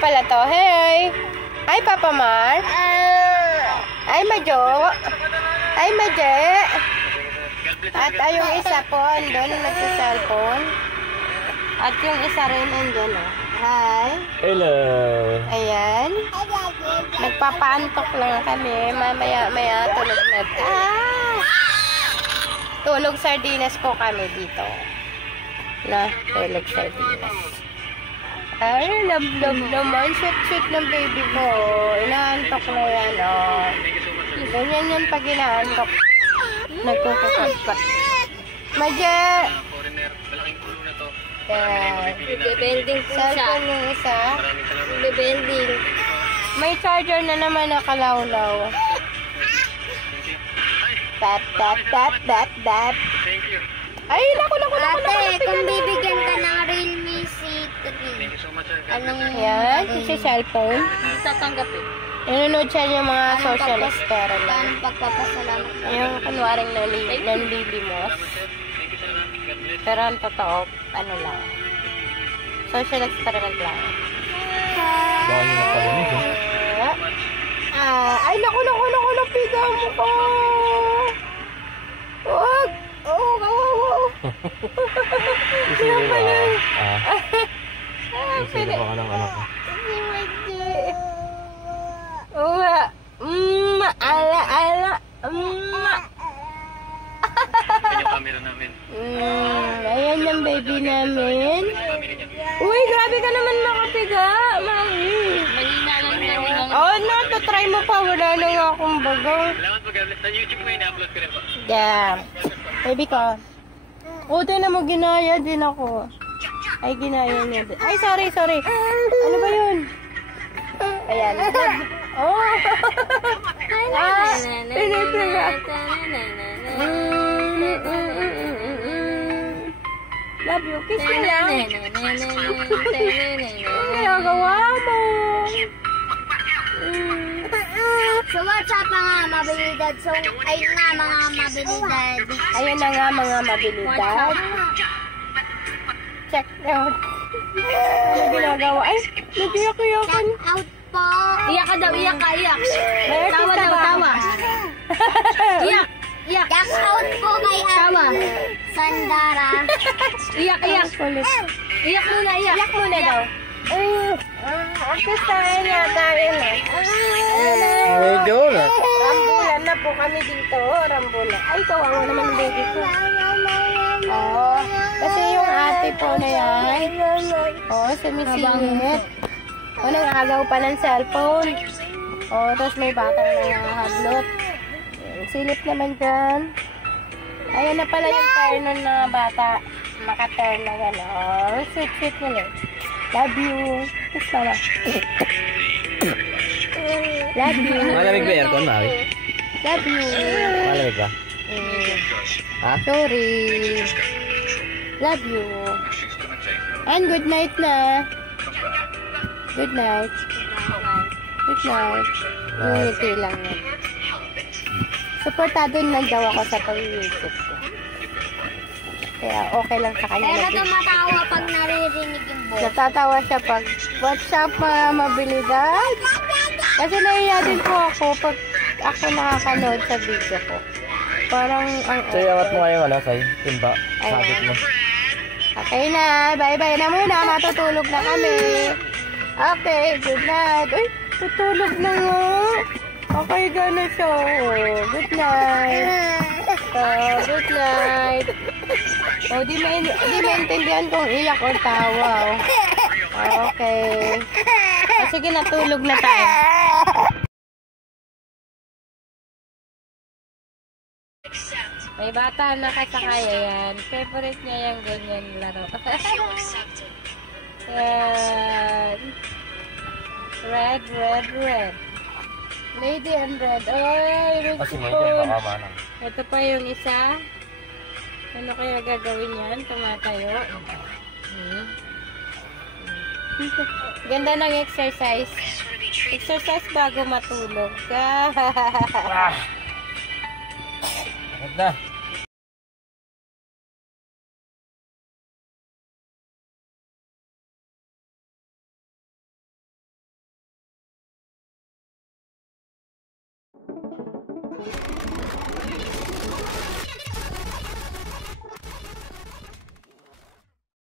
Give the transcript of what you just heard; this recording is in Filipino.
pala to. Hey! Ay, Papa Mar. Ay, Majo. Ay, Maje. At yung isa po, andun, nagsa-cellphone. At yung isa rin, andun, oh. Hi. Hello. Ayan. Nagpapaantok lang kami. Maya tulog na. Tulog sardinas po kami dito. Tulog sardinas. Ay, love naman. Sweet ng baby ko. Inaantok na yan, oh. Ganyan yan pag inaantok. Nagkukusap pa. Maje! Bebending po siya. Cellphone yung isa. Bebending. May charger na naman nakalawlaw. Dat. Ay, naku. Ate, kung bibigyan ka ng Realme C3, anong yan, kasi cellphone. tatanggapin? Nanonood siya yung mga social experiment. Anong pagpapasalamat ka? Yung kunwaring nanlilimos. Pero ang totoo, ano lang. Social experiment lang. Dahil na pala nito. Ay, naku, piga mo ko. Huwag. Isili ba? Isili ba ka ng anak ko? Si Maji. Ala. Ayan yung baby namin. Uy, grabe ka naman makapiga, Mami. Malina lang. Oh, try mo pa. Wala na nga akong bagaw. Sa YouTube ko ina-upload ko rin po. Yeah. Baby ko. Ito na mo, ginaya din ako. Ay, ginaya niya din. Ay, sorry. Ano ba yun? Ayan. Oh! Pinipiga. Love you. Kiss mo lang. Ang ginagawa mo. So what's up mga mabilidad? So ayun nga mga mabilidad. Ayun na nga mga mabilidad. Check out. Ano ginagawa? Ay, nag-iyak-iyakan. Check out po. Iyak ka daw, iyak. Tawa. Iyak. Check out po kay Sandara. Iyak. Kulit. Iyak muna. Iyak muna daw. Artistahin yata yun eh. Medyo na. Rambulan na po kami dito. Rambulan. Ay, kawawa naman ang baby ko. Oo. Kasi yung ate po na yan. Oo, sumisingit. O, nangagaw pa ng cellphone. O, tapos may batang nangahaglot. Silip naman dyan. Ayan na pala yung turn nun na bata. Maka-turn na gano'n. Sweet mo lang. Love you. Kiss pa lang. Love you. Malamig ba aircon, Mari? Love you. Malamig ba? Ha? Sorry. Love you. And good night na. Good night. Good night. Ngiti lang yan. Supportado lang daw ako sa pag-YouTube ko. Kaya okay lang sa kanya. Pero tumatawa pag naririnig yung voice. Natatawa siya pag what's up mga mabilidad? Kasi nahiya din po ako pag ako nakakanood sa video ko. Parang ang... So, iangat mo ngayon, say, timba. Sabit mo. Okay na. Bye-bye na muna. Matutulog na kami. Okay. Good night. Uy, tutulog na nga. Okay, gano'n siya. Good night. Good night. Di maintindihan kung iyak o tawa. Okay. Sige, natulog na tayo. May bata na kasakaya yan. Favorite niya yung ganyan laro. Yan. Red. Lady and red. Ay, may Kasi may sipon. baka manang. Ito pa yung isa. Ano kaya gagawin yan? Tumatayo. Ganda ng exercise. Exercise bago matulog. Agad na.